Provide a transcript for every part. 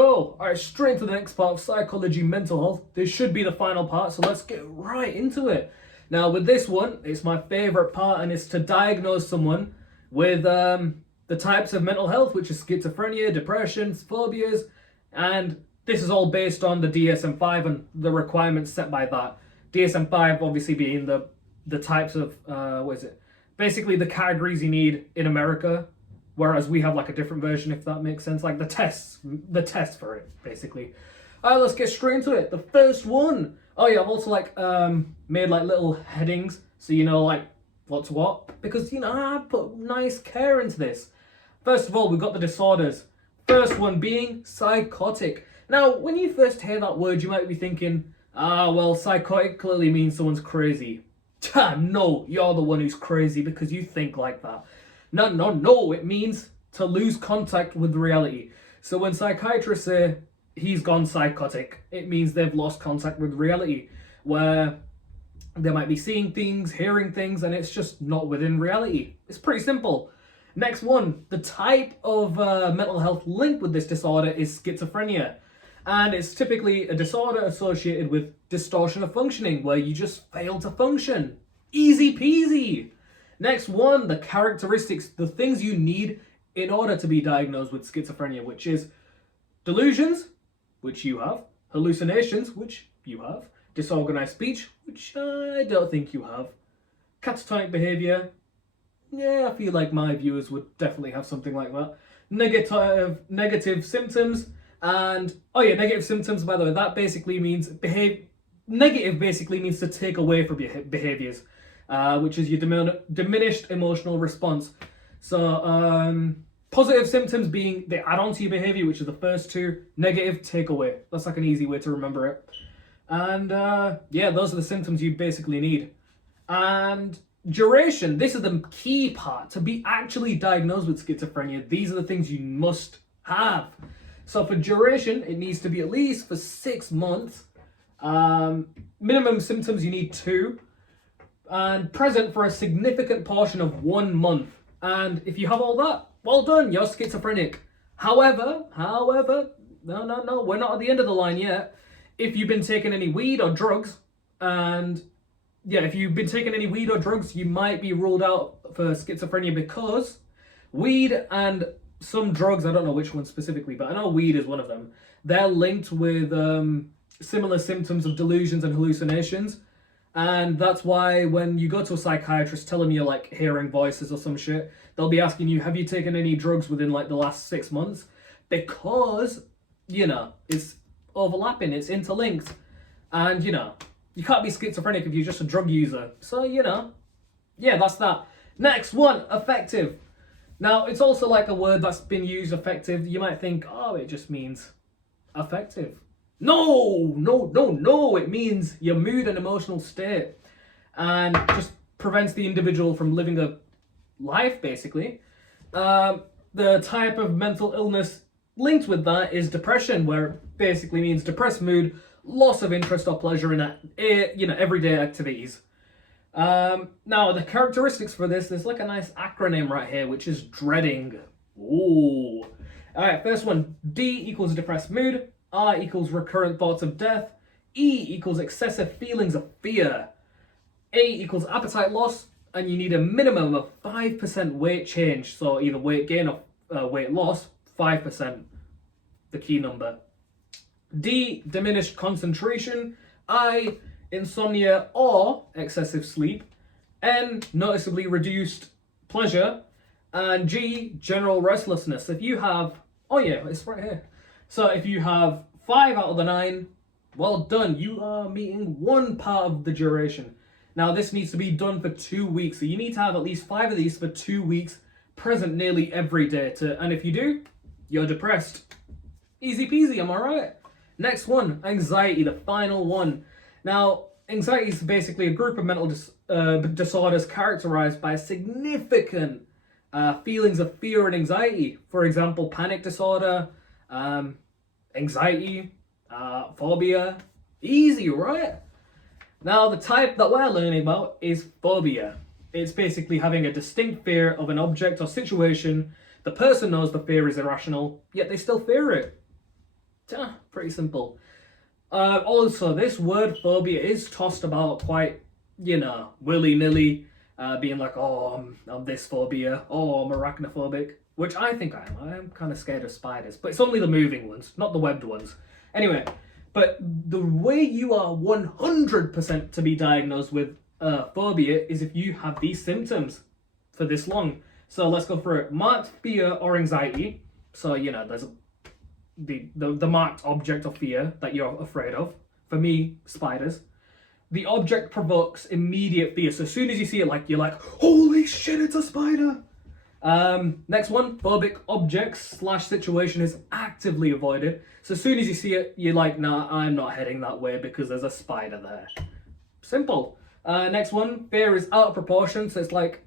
go. Alright, straight into the next part of psychology, mental health. This should be the final part, so let's get right into it. Now, with this one, it's my favorite part, and it's to diagnose someone with the types of mental health, which is schizophrenia, depression, phobias, and this is all based on the DSM-5 and the requirements set by that. DSM-5 obviously being the types of, basically the categories you need in America, whereas we have like a different version, if that makes sense, like the tests for it, basically. Alright, let's get straight into it. The first one. Oh yeah, I've also made like little headings, so you know like what's what, because you know I put nice care into this. First of all, we've got the disorders. First one being psychotic. Now, when you first hear that word, you might be thinking, well, psychotic clearly means someone's crazy. No, you're the one who's crazy because you think like that. No, it means to lose contact with reality. So when psychiatrists say he's gone psychotic, it means they've lost contact with reality, where they might be seeing things, hearing things, and it's just not within reality. It's pretty simple. Next one, the type of mental health linked with this disorder is schizophrenia. And it's typically a disorder associated with distortion of functioning, where you just fail to function. Easy peasy. Next one, the characteristics, the things you need in order to be diagnosed with schizophrenia, which is delusions, which you have, hallucinations, which you have, disorganized speech, which I don't think you have, catatonic behavior. Yeah, I feel like my viewers would definitely have something like that. Negative symptoms. And negative symptoms, by the way, that basically means negative basically means to take away from your behaviors, which is your diminished emotional response. So positive symptoms being they add on to your behavior, which is the first two. Negative, take away. That's like an easy way to remember it. And those are the symptoms you basically need. And duration, this is the key part to be actually diagnosed with schizophrenia. These are the things you must have. So for duration, it needs to be at least for 6 months. Minimum symptoms, you need 2. And present for a significant portion of 1 month. And if you have all that, well done, you're schizophrenic. However, no, we're not at the end of the line yet. If you've been taking any weed or drugs, you might be ruled out for schizophrenia, because weed and some drugs, I don't know which one specifically, but I know weed is one of them. They're linked with similar symptoms of delusions and hallucinations. And that's why when you go to a psychiatrist, tell them you're like hearing voices or some shit, they'll be asking you, have you taken any drugs within like the last 6 months? Because, you know, it's overlapping, it's interlinked. And, you know, you can't be schizophrenic if you're just a drug user. So, you know, yeah, that's that. Next one, affective. Now, it's also like a word that's been used, affective. You might think, oh, it just means affective. No, it means your mood and emotional state, and just prevents the individual from living a life, basically. The type of mental illness linked with that is depression, where it basically means depressed mood, loss of interest or pleasure in everyday activities. Now, the characteristics for this, there's like a nice acronym right here, which is dreading. Ooh. Alright, first one, D equals depressed mood, R equals recurrent thoughts of death, E equals excessive feelings of fear, A equals appetite loss, and you need a minimum of 5% weight change, so either weight gain or weight loss, 5%, the key number. D, diminished concentration, I, insomnia or excessive sleep, N, noticeably reduced pleasure, and G, general restlessness. If you have, it's right here. So if you have 5 out of the 9, well done, you are meeting one part of the duration. Now this needs to be done for 2 weeks, so you need to have at least 5 of these for 2 weeks, present nearly every day. And if you do, you're depressed. Easy peasy, am I right? Next one, anxiety, the final one. Now, anxiety is basically a group of mental disorders characterized by significant feelings of fear and anxiety. For example, panic disorder, anxiety, phobia. Easy, right? Now, the type that we're learning about is phobia. It's basically having a distinct fear of an object or situation. The person knows the fear is irrational, yet they still fear it. Pretty simple. Also, this word phobia is tossed about quite, willy-nilly, being like, oh, I'm this phobia, oh, I'm arachnophobic, which I think I am. I am kind of scared of spiders, but it's only the moving ones, not the webbed ones. Anyway, but the way you are 100% to be diagnosed with phobia is if you have these symptoms for this long. So let's go through it. Marked fear or anxiety. So, there's the marked object of fear that you're afraid of. For me, spiders. The object provokes immediate fear. So as soon as you see it, you're like, holy shit, it's a spider. Next one, phobic objects / situation is actively avoided. So as soon as you see it, you're like, nah, I'm not heading that way because there's a spider there. Simple. Next one, fear is out of proportion. So it's like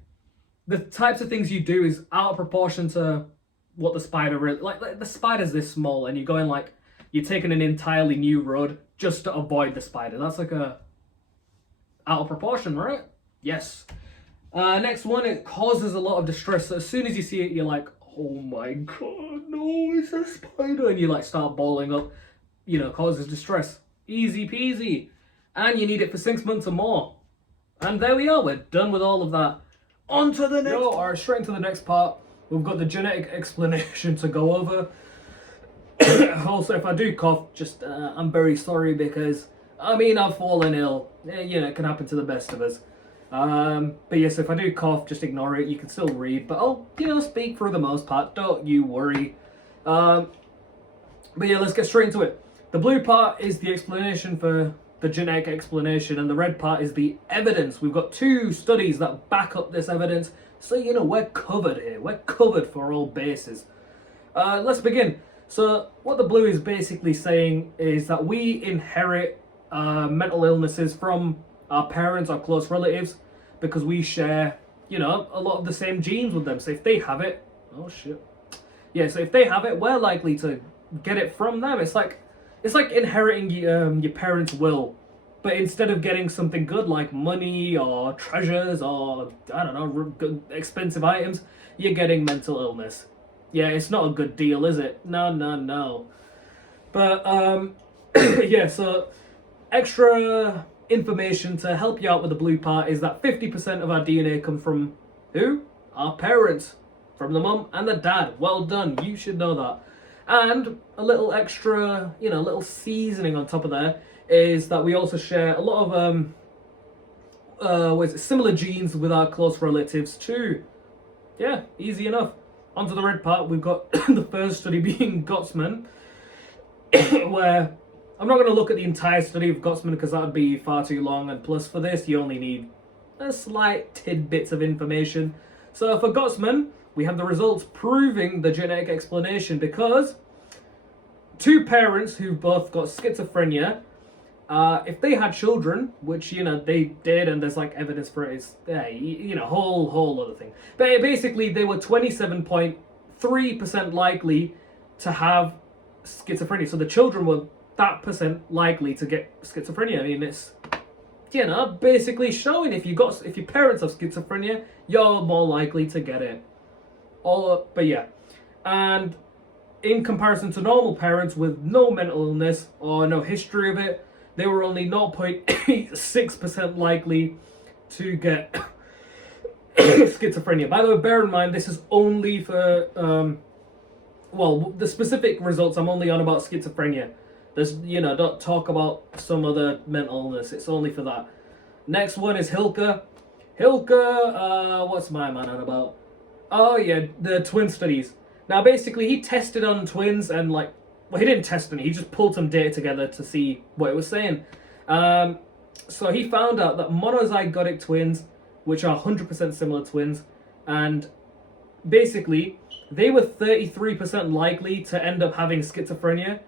the types of things you do is out of proportion to what the spider really, like the spider's this small and you're going you're taking an entirely new road just to avoid the spider. That's like a out of proportion, right? Yes. Next one, it causes a lot of distress. So as soon as you see it, you're like, oh my god, no, it's a spider. And you start balling up, causes distress. Easy peasy. And you need it for 6 months or more. And there we are, we're done with all of that. On to the next. Alright, straight into the next part. We've got the genetic explanation to go over. Also, if I do cough, I'm very sorry because, I've fallen ill. It can happen to the best of us. But yes, if I do cough, just ignore it. You can still read, but I'll, speak for the most part. Don't you worry. But yeah, let's get straight into it. The blue part is the explanation for the genetic explanation, and the red part is the evidence. We've got 2 studies that back up this evidence. So, we're covered here. We're covered for all bases. Let's begin. So, what the blue is basically saying is that we inherit mental illnesses from our parents, our close relatives, because we share, a lot of the same genes with them. So if they have it, oh shit. Yeah, so if they have it, we're likely to get it from them. It's like inheriting your parents' will. But instead of getting something good like money or treasures or, I don't know, good, expensive items, you're getting mental illness. Yeah, it's not a good deal, is it? No. But, yeah, so extra information to help you out with the blue part is that 50% of our DNA comes from who? Our parents. From the mum and the dad. Well done, you should know that. And a little extra, little seasoning on top of there is that we also share a lot of similar genes with our close relatives too. Yeah, easy enough. Onto the red part, we've got the first study being Gottman, where I'm not going to look at the entire study of Gottman because that would be far too long, and plus for this you only need a slight tidbits of information. So for Gottman, we have the results proving the genetic explanation because 2 parents who both got schizophrenia, if they had children, which, they did, and there's evidence for it, it's, whole other thing. But basically, they were 27.3% likely to have schizophrenia. So the children were that percent likely to get schizophrenia. It's, basically showing if your parents have schizophrenia, you're more likely to get it. But yeah. And in comparison to normal parents with no mental illness or no history of it, they were only 0.6% likely to get schizophrenia. By the way, bear in mind, this is only for, the specific results I'm only on about schizophrenia. There's, don't talk about some other mental illness. It's only for that. Next one is Hilke. Hilke, what's my man on about? Oh yeah, the twin studies. Now basically he tested on twins and he didn't test them, he just pulled some data together to see what it was saying. So he found out that monozygotic twins, which are 100% similar twins, and basically they were 33% likely to end up having schizophrenia,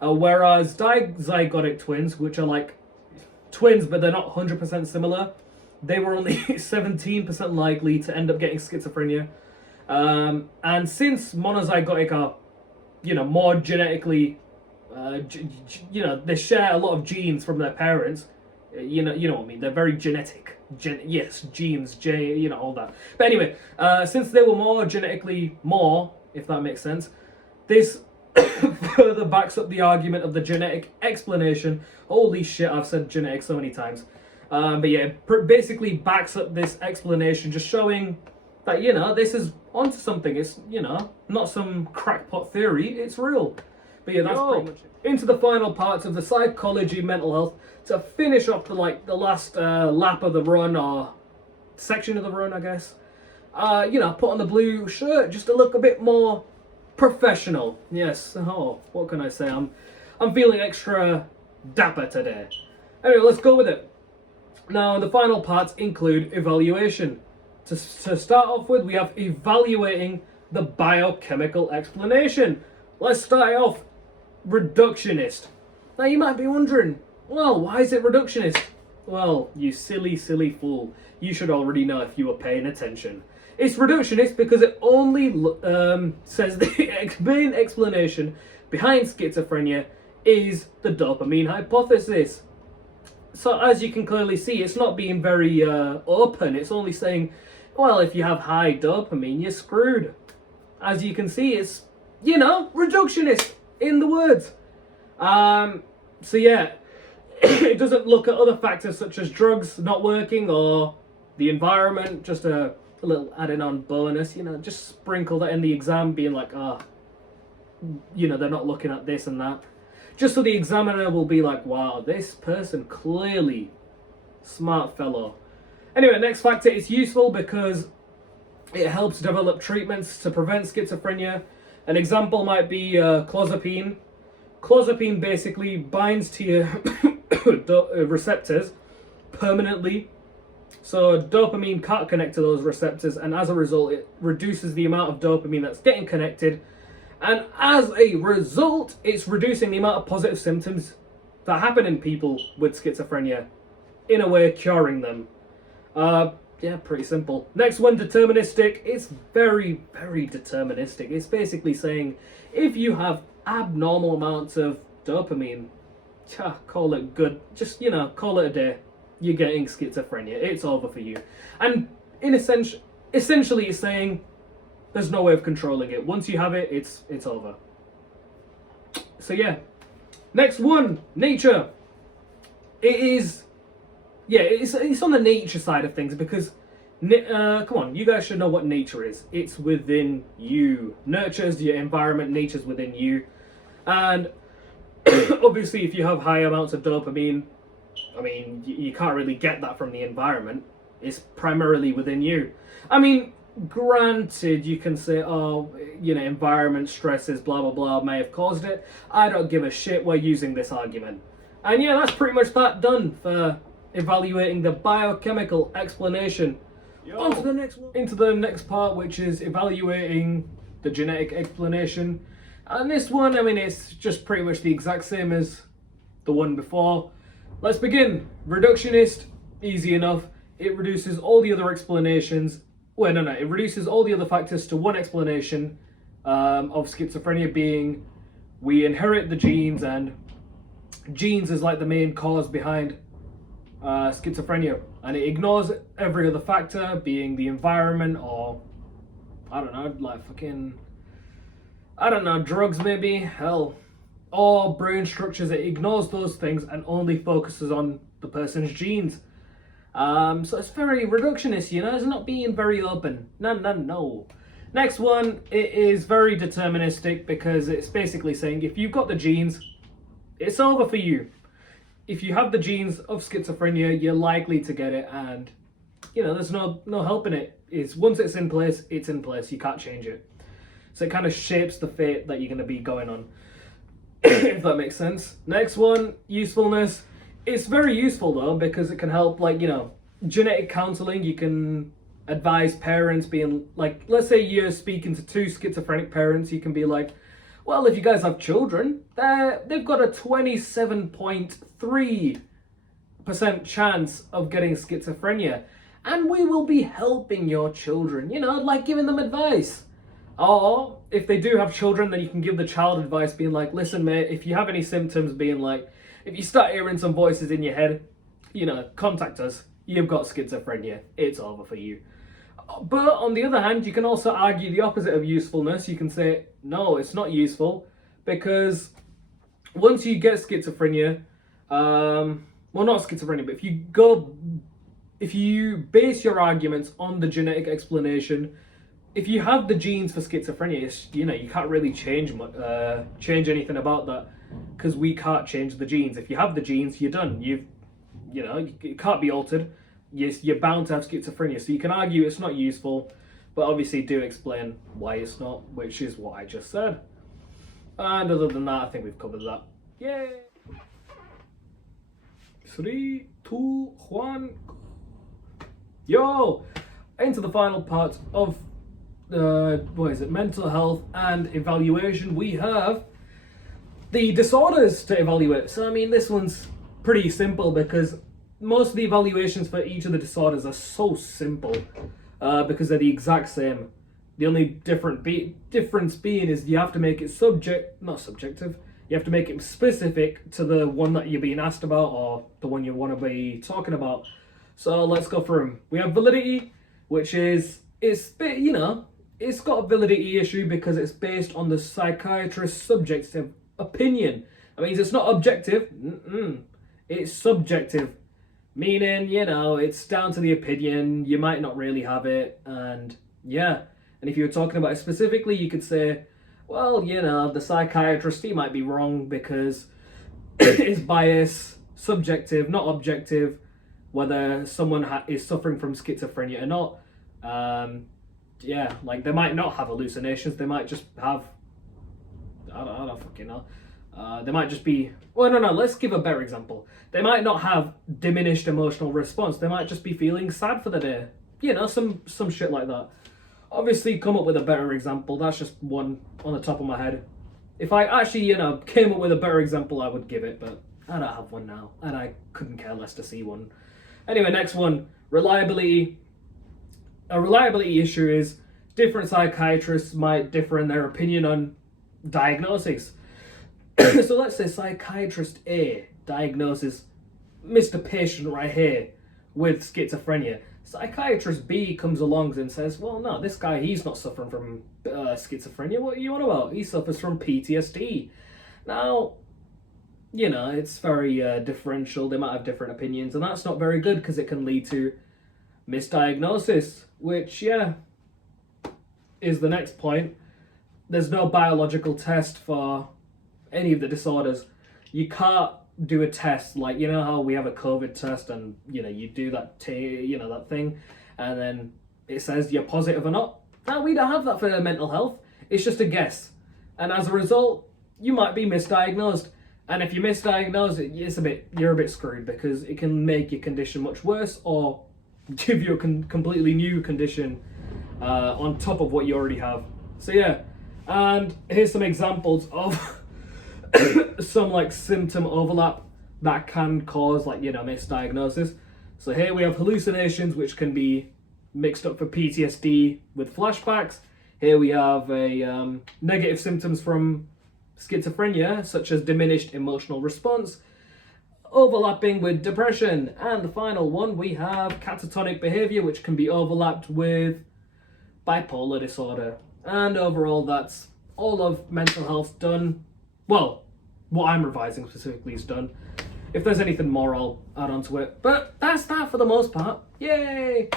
whereas dizygotic twins, which are twins but they're not 100% similar, they were only 17% likely to end up getting schizophrenia. And since monozygotic are, more genetically, they share a lot of genes from their parents. You know what I mean. They're very genetic. Genes, all that. But anyway, since they were more genetically if that makes sense, this further backs up the argument of the genetic explanation. Holy shit, I've said genetic so many times. But yeah, basically backs up this explanation, just showing that, you know, this is onto something. It's, you know, not some crackpot theory, it's real. But yeah, that's pretty much it. Into the final parts of the psychology mental health to finish off the last lap of the run, or section of the run, I guess. You know, put on the blue shirt just to look a bit more professional. Yes. Oh, what can I say? I'm feeling extra dapper today. Anyway, let's go with it. Now, the final parts include evaluation. To start off with, we have evaluating the biochemical explanation. Let's start off reductionist. Now, you might be wondering, well, why is it reductionist? Well, you silly, silly fool. You should already know if you were paying attention. It's reductionist because it only says the main explanation behind schizophrenia is the dopamine hypothesis. So as you can clearly see, it's not being very open. It's only saying, well, if you have high dopamine, you're screwed. As you can see, it's, you know, reductionist in the words. So yeah, it doesn't look at other factors such as drugs not working or the environment, just a little added on bonus, you know, just sprinkle that in the exam, being like, you know, they're not looking at this and that. Just so the examiner will be like, wow, this person clearly smart fellow. Anyway, next factor, it's useful because it helps develop treatments to prevent schizophrenia. An example might be clozapine. Clozapine basically binds to your receptors permanently. So dopamine can't connect to those receptors, and as a result, it reduces the amount of dopamine that's getting connected. And as a result, it's reducing the amount of positive symptoms that happen in people with schizophrenia, in a way curing them. Yeah, pretty simple. Next one, deterministic. It's very, very deterministic. It's basically saying if you have abnormal amounts of dopamine, call it good. Just, you know, call it a day. You're getting schizophrenia. It's over for you. And in essentially it's saying there's no way of controlling it. Once you have it, it's over. So yeah. Next one, nature. It is, yeah, it's on the nature side of things because, come on, you guys should know what nature is. It's within you. Nurture's your environment, nature's within you. And obviously if you have high amounts of dopamine, I mean, you can't really get that from the environment. It's primarily within you. I mean, granted, you can say, oh, you know, environment stresses, blah, blah, blah, may have caused it. I don't give a shit. We're using this argument. And yeah, that's pretty much that done for evaluating the biochemical explanation. On to the next one. Into the next part, which is evaluating the genetic explanation. And this one, I mean, it's just pretty much the exact same as the one before. Let's begin. Reductionist, easy enough. It reduces all the other explanations. Well, no, it reduces all the other factors to one explanation of schizophrenia, being we inherit the genes, and genes is like the main cause behind schizophrenia, and it ignores every other factor, being the environment, or I don't know, like fucking, I don't know, drugs maybe, hell, or brain structures. It ignores those things and only focuses on the person's genes. So it's very reductionist, you know, it's not being very open. No. Next one, it is very deterministic because it's basically saying if you've got the genes, it's over for you. If you have the genes of schizophrenia, you're likely to get it, and you know, there's no helping it. It's once it's in place, you can't change it. So it kind of shapes the fate that you're going to be going on. If that makes sense. Next one, usefulness. It's very useful though because it can help, like, you know, genetic counseling. You can advise parents, being like, let's say you're speaking to two schizophrenic parents, you can be like, well, if you guys have children, they've got a 27.3% chance of getting schizophrenia, and we will be helping your children, you know, like giving them advice. Or if they do have children, then you can give the child advice, being like, listen mate, if you have any symptoms, being like, if you start hearing some voices in your head, you know, contact us. You've got schizophrenia. It's over for you. But on the other hand, you can also argue the opposite of usefulness. You can say, no, it's not useful because once you get schizophrenia, well, not schizophrenia, but if you base your arguments on the genetic explanation, if you have the genes for schizophrenia, you can't really change anything about that, because we can't change the genes. If you have the genes, you're done. It can't be altered. You're bound to have schizophrenia. So you can argue it's not useful, but obviously do explain why it's not, which is what I just said. And other than that, I think we've covered that. Yay! 3, 2, 1, go. Yo! Into the final part of mental health and evaluation. We have the disorders to evaluate. So I mean, this one's pretty simple because most of the evaluations for each of the disorders are so simple because they're the exact same. The only difference being is you have to make it not subjective. You have to make it specific to the one that you're being asked about or the one you want to be talking about. So let's go through them. We have validity, which is it's got a validity issue because it's based on the psychiatrist's subjective opinion. That means it's not objective. It's subjective, meaning it's down to the opinion. You might not really have it, and yeah. And if you were talking about it specifically, you could say, well, the psychiatrist, he might be wrong because it's bias, subjective, not objective, whether someone is suffering from schizophrenia or not. Like they might not have hallucinations, they might just have, I don't fucking know. They might just be, well, no, let's give a better example. They might not have diminished emotional response, they might just be feeling sad for the day. Some shit like that. Obviously, come up with a better example. That's just one on the top of my head. If I actually, came up with a better example, I would give it, but I don't have one now, and I couldn't care less to see one. Anyway, next one, reliability. A reliability issue is different psychiatrists might differ in their opinion on diagnoses. So let's say psychiatrist A diagnoses Mr. Patient right here with schizophrenia. Psychiatrist B comes along and says, well, no, this guy, he's not suffering from schizophrenia. What are you on about? He suffers from PTSD. Now, it's very differential. They might have different opinions, and that's not very good because it can lead to misdiagnosis, which, is the next point. There's no biological test for any of the disorders. You can't do a test like, how we have a COVID test and, you do that, that thing, and then it says you're positive or not. No, we don't have that for mental health. It's just a guess. And as a result, you might be misdiagnosed. And if you misdiagnose it, you're a bit screwed because it can make your condition much worse or give you a completely new condition on top of what you already have. So yeah, and here's some examples of some symptom overlap that can cause misdiagnosis. So here we have hallucinations, which can be mixed up for PTSD with flashbacks. Here we have a negative symptoms from schizophrenia, such as diminished emotional response, overlapping with depression. And the final one, we have catatonic behavior, which can be overlapped with bipolar disorder. And overall, that's all of mental health done. Well, what I'm revising specifically is done. If there's anything more, I'll add on to it. But that's that for the most part. Yay!